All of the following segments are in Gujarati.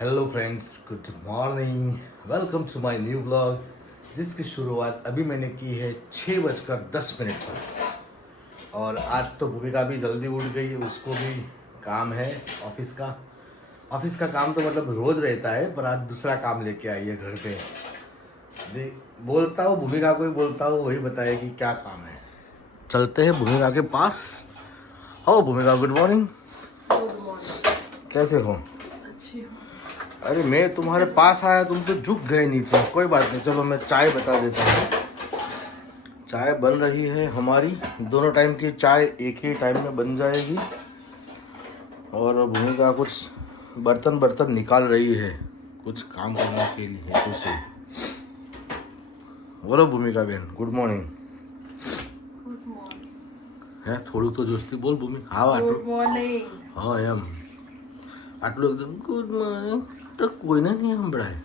Hello friends, good morning. Welcome to my new blog, जिसकी शुरुआत अभी मैंने की है 6:10 पर। और आज तो भूमिका भी जल्दी उठ गई है, उसको भी काम है ऑफिस का। ऑफिस का काम तो मतलब रोज़ रहता है, पर आज दूसरा काम लेके आई है घर पे। बोलता हूँ भूमिका को ही बोलता हूँ, वही बताएगी क्या काम है। चलते हैं भूमिका के पास। हो भूमिका, गुड मॉर्निंग। कैसे हो? अरे मैं तुम्हारे पास आया, तुम तो झुक गए नीचे। कोई बात नहीं, चलो मैं चाय बता देता हूँ। चाय बन रही है हमारी, दोनों टाइम की चाय एक ही टाइम में बन जाएगी। और भूमिका कुछ बर्तन निकाल रही है, कुछ काम करने के लिए हेतु से। बोलो भूमिका बहन, गुड मॉर्निंग। है थोड़ું તો જોસ્તી બોલ ભૂમિ। હા ગુડ મોર્નિંગ। હા એમ આટલું એકદમ ગુડ મોર્નિંગ તો કોઈને નહીં સંભળાય।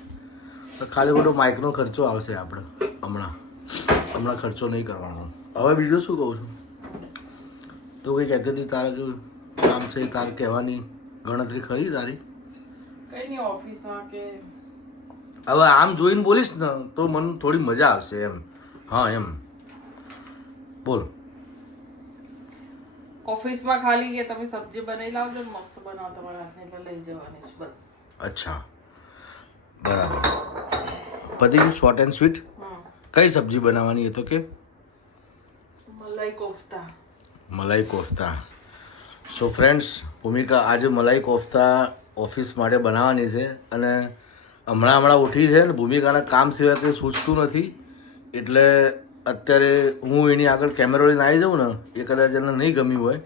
તો ખાલી ખોટો માઇકનો ખર્ચો આવશે આપણે હમણાં ખર્ચો નહીં કરવાનો। હવે બીજું શું કહું છું, તો કંઈ કહેતી હતી તારા કે કામ છે, તારે કહેવાની ગણતરી ખરી તારી? કઈ નહીં, ઓફિસમાં કે હવે આમ જોઈને બોલીશ ને તો મને થોડી મજા આવશે એમ। હા એમ બોલ। ઓફિસમાં ખાલી કે તમે સબ્જી બનાવી લાવજો, મસ્ત બનાવો તમારા હાથને, એટલે લઈ જવાની છે બસ। અચ્છા બરાબર, પતી ગયું શોર્ટ એન્ડ સ્વીટ। કઈ સબ્જી બનાવવાની એ તો કે? મલાઈ કોફતા। મલાઈ કોફતા। સો ફ્રેન્ડ્સ, ભૂમિકા આજે મલાઈ કોફતા ઓફિસ માટે બનાવવાની છે। અને હમણાં ઉઠી છે ને, ભૂમિકાના કામ સિવાય કંઈ સૂચતું નથી। એટલે અત્યારે હું એની આગળ કેમેરો લઈને આવી જાઉં ને, એ કદાચ એને નહીં ગમ્યું હોય,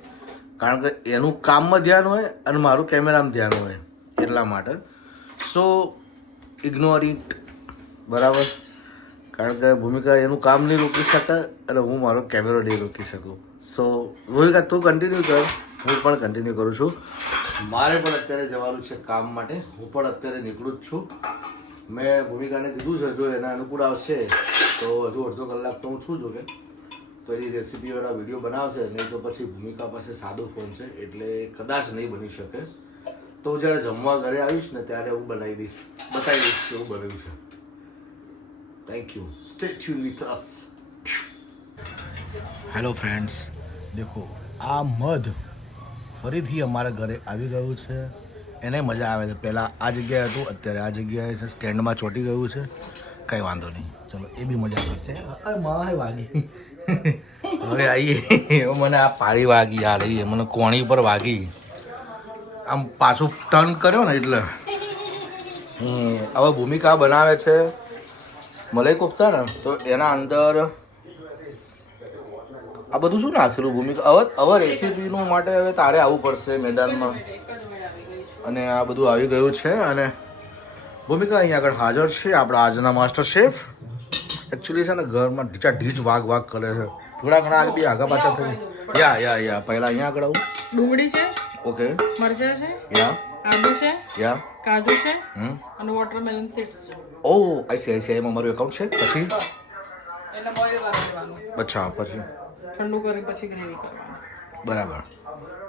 કારણ કે એનું કામમાં ધ્યાન હોય અને મારું કેમેરામાં ધ્યાન હોય, એટલા માટે। સો ઇગ્નોર ઇટ, બરાબર? કારણ કે ભૂમિકા એનું કામ નહીં રોકી શકે અને હું મારો કેમેરો નહીં રોકી શકું। સો ભૂમિકા તું કન્ટિન્યુ કર, હું પણ કન્ટિન્યુ કરું છું। મારે પણ અત્યારે જવાનું છે કામ માટે, હું પણ અત્યારે નીકળું જ છું। મેં ભૂમિકાને કીધું છે, જો એના અનુકૂળ આવશે તો હજુ અડધો કલાક તો હું છું જો કે, તો એની રેસીપીવાળા વિડીયો બનાવશે। નહીં તો પછી ભૂમિકા પાસે સાદો ફોન છે, એટલે કદાચ નહીં બની શકે। તો હું જ્યારે જમવા ઘરે આવીશ ને ત્યારે હું બતાવી દઈશ કેવું બન્યું છે। Thank you, stay tune with us. Hello friends, દેખો આ મધ ફરીથી અમારા ઘરે આવી ગયું છે। એને મજા આવે છે। પહેલાં આ જગ્યાએ હતું, અત્યારે આ જગ્યાએ છે, સ્ટેન્ડમાં ચોંટી ગયું છે। કંઈ વાંધો નહીં, ચલો એ બી મજા કરશે। મારે વાગી હવે આવીએ। મને આ પાળી વાગી યાર, એ મને કોણી પર વાગી, આમ પાછું ટર્ન કર્યો ને એટલે। હવે ભૂમિકા બનાવે છે મલાઈ કોફતા ને, તો એના અંદર આ બધું શું નાખેલું ભૂમિકા? હવે રેસીપીનું માટે હવે તારે આવવું પડશે મેદાનમાં, અને આ બધું આવી ગયું છે। અને ભૂમિકા અહીંયા આગળ હાજર છે આપણા આજના માસ્ટર શેફ। એકચ્યુઅલી છે ને ઘરમાં ઢીચ વાગ કરે છે, થોડા ઘણા બી આગા પાછા થઈ। યા પહેલા અહીંયા આગળ આવું। ડુંગળી છે, ઓકે, મરચાં છે, યા આદુ છે, યા કાજુ છે, અને વોટરમેલન સીડ્સ છે। ઓ આઈ એમાં મારું એકાઉન્ટ છે। પછી એટલે બોઇલ કરી દેવાનું, અચ્છા, પછી ઠંડુ કરી પછી ગ્રેવી કરવાની। बराबर,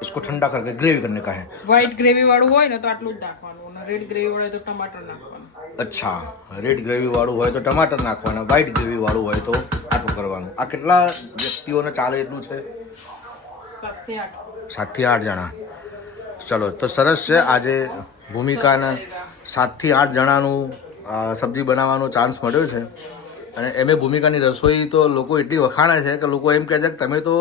इसको ठंडा करके ग्रेवी करने का है। વ્હાઈટ ગ્રેવી વાળું હોય ને તો આટલું જ નાખવાનું, અને રેડ ગ્રેવી વાળું હોય તો ટમાટર નાખવાનું। અચ્છા, રેડ ગ્રેવી વાળું હોય તો ટમાટર નાખવાના, વ્હાઈટ ગ્રેવી વાળું હોય તો આટલું કરવાનું। આ કેટલા વ્યક્તિઓને ચાલે એટલું છે? 7 થી 8। 7 થી 8 જણા। ચલો તો સરસ છે। આજે ભૂમિકાને 7 થી 8 જણાનું સબ્જી બનાવવાનો ચાન્સ મળ્યો છે। અને એમે ભૂમિકાની રસોઈ તો લોકો એટલી વખાણે છે કે લોકો એમ કહે છે કે તમે તો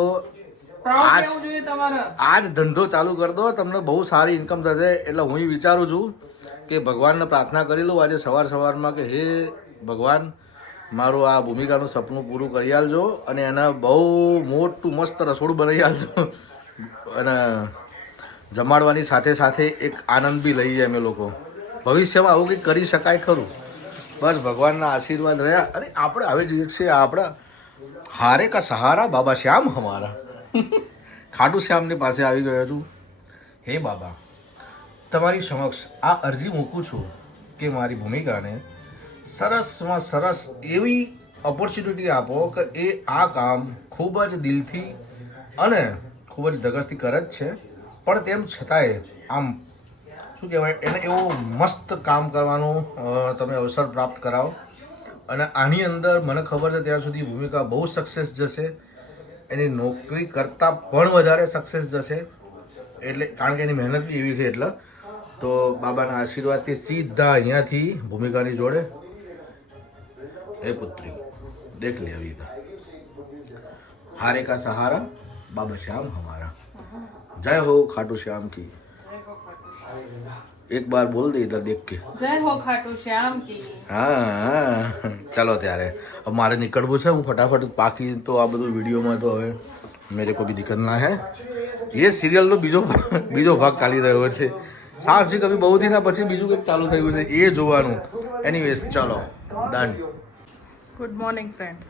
આજ ધંધો ચાલુ કરી દો, તમને બહુ સારી ઇન્કમ થશે। એટલે હું વિચારું છું કે ભગવાનને પ્રાર્થના કરી લઉં આજે સવારમાં કે હે ભગવાન, મારું આ ભૂમિકાનું સપનું પૂરું કરી આલજો, અને એને બહુ મોટું મસ્ત રસોડું બનાવી આલજો, અને જમાડવાની સાથે એક આનંદ બી લઈએ અમે લોકો। ભવિષ્યમાં આવું કંઈક કરી શકાય ખરું, બસ ભગવાનના આશીર્વાદ રહ્યા। અને આપણે હવે જોઈએ છીએ આપણા હારે કા સહારા બાબા શ્યામ હમારા। ખાટુ શ્યામની પાસે આવી ગયો છું। હે બાબા, તમારી સમક્ષ આ અરજી મૂકું છું કે મારી ભૂમિકાને સરસમાં સરસ એવી ઓપોર્ચ્યુનિટી આપો કે એ આ કામ ખૂબ જ દિલથી અને ખૂબ જ ધગસથી કરે જ છે, પણ તેમ છતાંય આમ શું કહેવાય એને એવું મસ્ત કામ કરવાનું તમે અવસર પ્રાપ્ત કરાવો. અને આની અંદર મને ખબર છે ત્યાં સુધી ભૂમિકા બહુ સક્સેસ જશે, એની નોકરી કરતાં પણ વધારે સક્સેસ જશે. એટલે કારણ કે એની મહેનત બી એવી છે. એટલે તો બાબાના આશીર્વાદથી સીધા અહીંયાથી ભૂમિકાની જોડે એ પુત્રી દેખ લે અભી इधर हारे का सहारा बाबा श्याम हमारा. जय हो खाटू श्याम की. एक बार बोल दे इधर देख के. જય હો ખાટુ શ્યામ કી. હા ચાલો ત્યારે अब મારે નીકળવું છે. હું ફટાફટ બાકી તો આ બધું વિડીયોમાં તો હવે મેરે કો ભી દિક્કત ના હે. એ સિરિયલનો બીજો ભાગ ચાલી રહ્યો છે. સાસ જી કભી બહુ દિના પછી બીજું કંઈક ચાલુ થયું છે એ જોવાનું. એનીવેઝ ચાલો ડન. Good morning friends.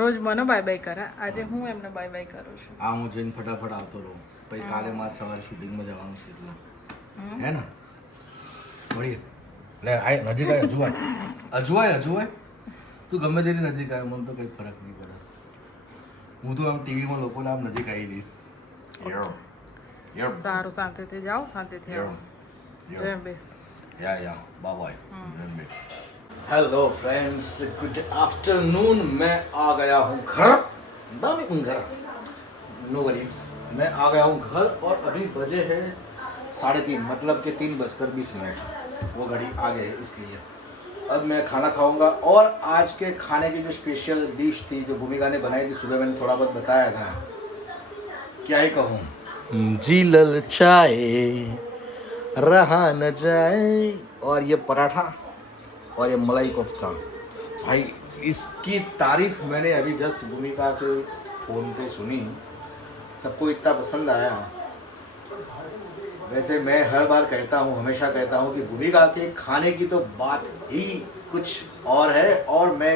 રોજ મને બાય બાય કરે, આજે હું એમને બાય બાય કરું છું. આ હું જઈને ફટાફટ આવતો રહું. પછી કાલે મારે સવારે શૂટિંગમાં જવાનું છે એટલે હે ને મળીએ. લે આય નજીક આય અજવાય તું ગમે તેની નજીક આવે મને તો કંઈ ફરક નહીં પડે. હું તો આમ ટીવીમાં લોકોને આમ નજીક આવી જઈશ. સારું, શાંતિથી જાઓ, શાંતિથી આવો. જય બે. या bye bye. Hello friends, good afternoon. मैं आ गया हूँ घर. घर नो वरीज. मैं आ गया हूँ घर और अभी बजे है 3:30, मतलब कि 3:20. वो घड़ी आ गए है, इसलिए अब मैं खाना खाऊंगा. और आज के खाने की जो स्पेशल डिश थी जो भूमिका ने बनाई थी, सुबह मैंने थोड़ा बहुत बताया था, क्या ही कहूँ, जी ललचाए रहा न जाए. और ये पराठा और ये मलाई कोफ्ता, भाई इसकी तारीफ मैंने अभी जस्ट भूमिका से फ़ोन पे सुनी. सबको इतना पसंद आया. वैसे मैं हर बार कहता हूँ, हमेशा कहता हूँ कि भूमिका के खाने की तो बात ही कुछ और है. और मैं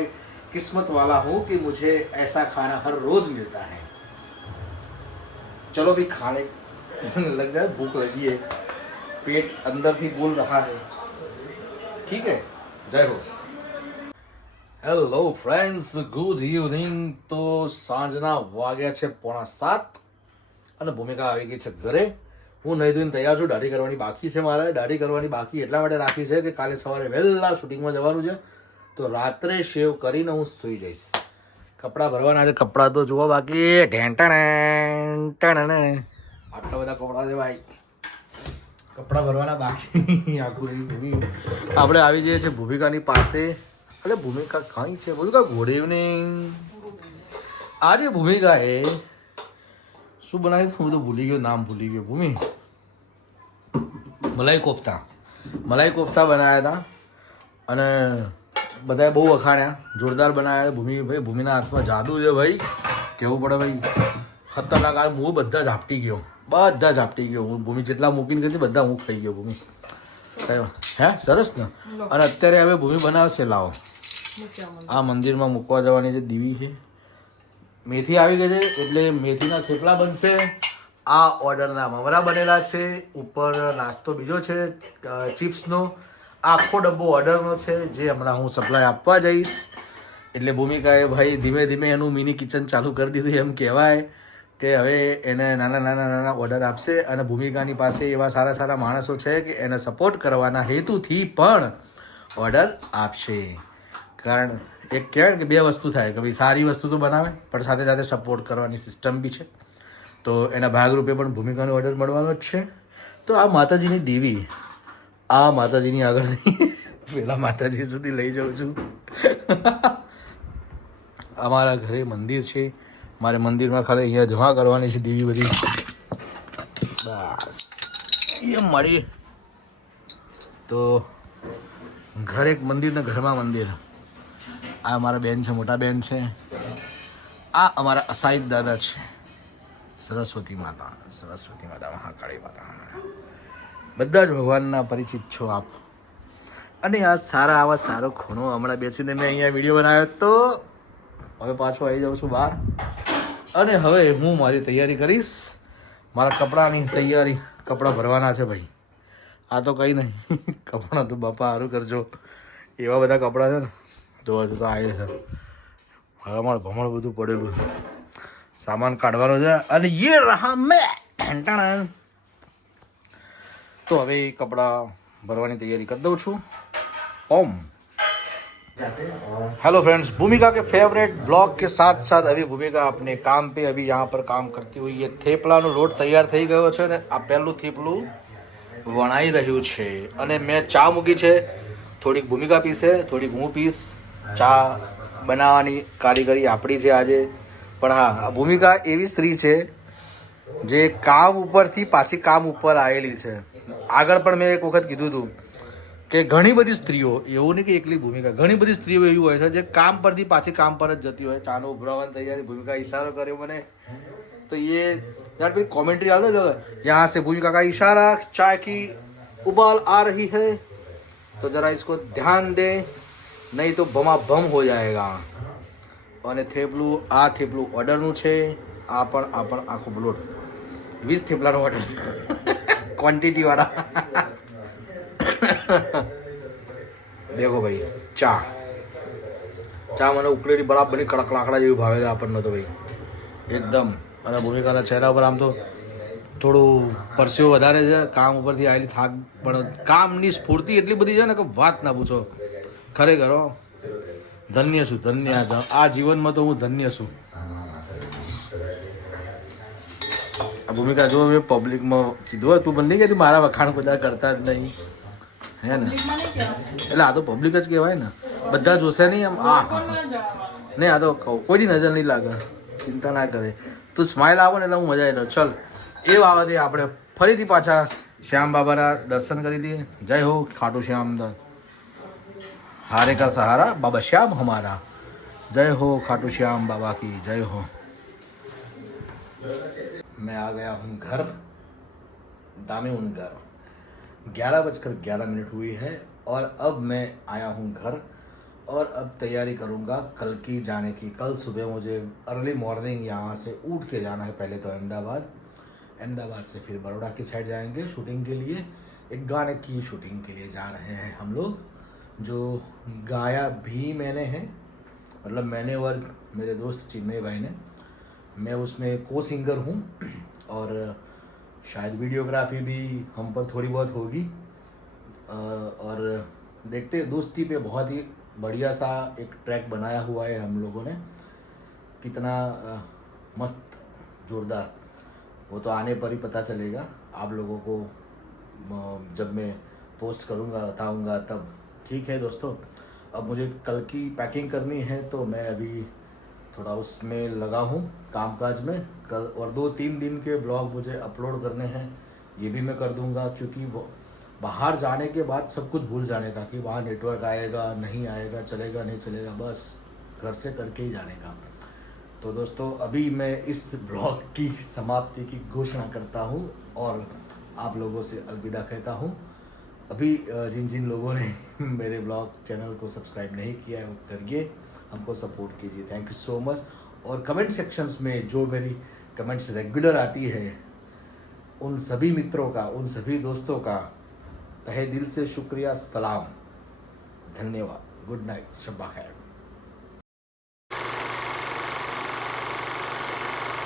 किस्मत वाला हूँ कि मुझे ऐसा खाना हर रोज़ मिलता है. चलो भी खाने लग जाए, भूख लगी है, पेट अंदर થી બોલ रहा है. ठीक है, जय हो. Hello friends, good evening. તો સાંજના વાગ્યા છે 6:45 અને ભૂમિકા આવી ગઈ છે ઘરે. હું નહીં ધોઈને તૈયાર છું. દાઢી કરવાની બાકી છે મારે. દાઢી કરવાની બાકી એટલા માટે રાખી છે કે કાલે સવારે વહેલા શૂટિંગમાં જવાનું છે. તો રાત્રે શેવ કરીને હું સૂઈ જઈશ. કપડાં ભરવાના છે. કપડાં તો જુઓ બાકી આટલા બધા કપડાં છે ભાઈ. કપડાં ભરવાના બાકી આખું. આપણે આવી જઈએ છીએ ભૂમિકાની પાસે. અરે ભૂમિકા કઈ છે? ભૂમિકા ગુડ ઇવનિંગ. આજે ભૂમિકાએ શું બનાવ્યું? હું તો ભૂલી ગયો, નામ ભૂલી ગયો. ભૂમિ મલાઈ કોફતા બનાવ્યા હતા અને બધાએ બહુ વખાણ્યા. જોરદાર બનાવ્યા. ભૂમિના હાથમાં જાદુ છે ભાઈ, કહેવું પડે ભાઈ. ખતરનાક. આ હું બધા ઝાપટી ગયો. હું ભૂમિ જેટલા મૂકીને ગઈ બધા હું ખાઈ ગયો. ભૂમિ હે સરસ ને. અને અત્યારે હવે ભૂમિ બનાવશે. લાવો આ મંદિરમાં મૂકવા જવાની જે દીવી છે. મેથી આવી ગઈ છે એટલે મેથીના થેપલા બનશે. આ ઓર્ડરના મમરા બનેલા છે. ઉપર નાસ્તો બીજો છે ચિપ્સનો. આખો ડબ્બો ઓર્ડરનો છે જે હમણાં હું સપ્લાય આપવા જઈશ. એટલે ભૂમિકાએ ભાઈ ધીમે ધીમે એનું મિની કિચન ચાલુ કરી દીધું એમ કહેવાય કે હવે એને નાના ઓર્ડર આપશે. અને ભૂમિકાની પાસે એવા સારા માણસો છે કે એને સપોર્ટ કરવાના હેતુથી પણ ઓર્ડર આપશે. કારણ એક કહેવાય કે બે વસ્તુ થાય કે ભાઈ સારી વસ્તુ તો બનાવે પણ સાથે સાથે સપોર્ટ કરવાની સિસ્ટમ બી છે. તો એના ભાગરૂપે પણ ભૂમિકાનો ઓર્ડર મળવાનો જ છે. તો આ માતાજીની દેવી, આ માતાજીની આગળથી પેલા માતાજી સુધી લઈ જાઉં છું. અમારા ઘરે મંદિર છે. મારે મંદિરમાં ખાલી અહીંયા જમા કરવાની છે દેવી બધી. બસ એ મળી તો ઘર એક મંદિર ને ઘરમાં મંદિર. આ અમારા બેન છે, મોટા બેન છે. આ અમારા અસાઈદ દાદા છે. સરસ્વતી માતા, મહાકાળી માતા, બધા જ ભગવાનના પરિચિત છો આપ. અને આ સારો ખૂણો હમણાં બેસીને મેં અહીંયા વિડીયો બનાવ્યો તો હવે પાછો આવી જાઉં છું બહાર. અને હવે હું મારી તૈયારી કરીશ. મારા કપડાની તૈયારી, કપડાં ભરવાના છે ભાઈ. આ તો કંઈ નહીં, કપડાં તો બાપા સારું કરજો. એવા બધા કપડાં છે ને જોવા તો આવે છે. ભમણ બધું પડેલું છે. સામાન કાઢવાનો છે. અને યે રહા મેં. तो હવે કપડાં ભરવાની તૈયારી કરી દઉં છું ઓમ हेलो फ्रेंड्स, भूमिका के फेवरेट ब्लॉग के साथ साथ अभी भूमिका अपने काम पे अभी यहाँ पर काम करती हुई ये થેપલાનો લોટ તૈયાર થઈ ગયો છે ને આ પહેલું થેપલું વણાઈ રહ્યું છે અને મેં ચા મૂકી છે. થોડીક ભૂમિકા પીશે, થોડીક હું પીશ. ચા બનાવવાની કારીગરી આપણી છે આજે. પણ હા, ભૂમિકા એવી સ્ત્રી છે જે કામ ઉપરથી પાછી કામ ઉપર આવેલી છે. આગળ પણ મેં એક વખત કીધું હતું કે ઘણી બધી સ્ત્રીઓ, એવું નહીં કે એકલી ભૂમિકા, ઘણી બધી સ્ત્રીઓ એવી હોય છે જે કામ પરથી પાછી કામ પર જ જતી હોય. ચાનો ઉભરાવાની તૈયારી, ભૂમિકા ઈશારો કર્યો મને तो ये यार भाई कमेंट्री आ दो. यहाँ से भूमिका का इशारा, चाय की उबाल आ रही है तो जरा इसको ध्यान दें, नहीं तो बमा बम हो जाएगा. અને થેપલું, આ થેપલું ઓર્ડરનું છે. આ પણ આખો બ્લોટ 20 થેપલાનો ઓર્ડર છે ક્વોન્ટિટી વાળા. દેખો ભાઈ, ચા મને ઉકળેલી બરાબરની કડક લાકડા જેવી ભાવે છે આપણને તો ભાઈ એકદમ. અને ભૂમિકાના ચહેરા પર આમ તો થોડું પરસેવો વધારે છે, કામ ઉપરથી આવેલી થાક, પણ કામની સ્ફૂર્તિ એટલી બધી છે ને કે વાત ના પૂછો. ખરેખર ધન્ય છું, ધન્ય. આ જીવનમાં તો હું ધન્ય છું. આ ભૂમિકા જો મેં પબ્લિકમાં કીધું તું મને નહીં કહેતી મારા વખાણ બધા કરતા જ નહીં, હે ને? એટલે આ તો પબ્લિક જ કહેવાય ને, બધા જોશે નહીં આમ. નહીં, આ તો કોઈની નજર નહીં લાગે, ચિંતા ના કરે. તું સ્માઇલ આવે ને એટલે હું મજા આવી. ચલ, એ બાબતે આપણે ફરીથી પાછા શ્યામ બાબાના દર્શન કરી દઈએ. જય હો ખાટુ શ્યામ, हारे का सहारा बाबा श्याम हमारा. जय हो खाटू श्याम बाबा की जय हो. मैं आ गया हूँ घर, दामे उन घर. 11:11 हुई है और अब मैं आया हूँ घर और अब तैयारी करूँगा कल की जाने की. कल सुबह मुझे अर्ली मॉर्निंग यहाँ से उठ के जाना है. पहले तो अहमदाबाद से फिर बड़ौदा की साइड जाएंगे शूटिंग के लिए. एक गाने की शूटिंग के लिए जा रहे हैं हम लोग, जो गाया भी मैंने है, मतलब मैंने और मेरे दोस्त चिन्मय भाई ने. मैं उसमें को सिंगर हूँ और शायद वीडियोग्राफी भी हम पर थोड़ी बहुत होगी. और देखते, दोस्ती पे बहुत ही बढ़िया सा एक ट्रैक बनाया हुआ है हम लोगों ने. कितना मस्त, जोरदार, वो तो आने पर ही पता चलेगा आप लोगों को. जब मैं पोस्ट करूँगा, बताऊँगा तब. ठीक है दोस्तों, अब मुझे कल की पैकिंग करनी है तो मैं अभी थोड़ा उसमें लगा हूँ कामकाज में. कल और 2-3 दिन के ब्लॉग मुझे अपलोड करने हैं, ये भी मैं कर दूँगा. क्योंकि वो बाहर जाने के बाद सब कुछ भूल जाने का कि वहाँ नेटवर्क आएगा नहीं आएगा, चलेगा नहीं चलेगा, बस घर से करके ही जाने का. तो दोस्तों, अभी मैं इस ब्लॉग की समाप्ति की घोषणा करता हूँ और आप लोगों से अलविदा कहता हूँ. अभी जिन जिन लोगों ने मेरे ब्लॉग चैनल को सब्सक्राइब नहीं किया है वो करिए, हमको सपोर्ट कीजिए. Thank you so much. और कमेंट सेक्शंस में जो मेरी कमेंट्स रेगुलर आती है, उन सभी मित्रों का, उन सभी दोस्तों का तहे दिल से शुक्रिया, सलाम, धन्यवाद. गुड नाइट, शब्बा खैर.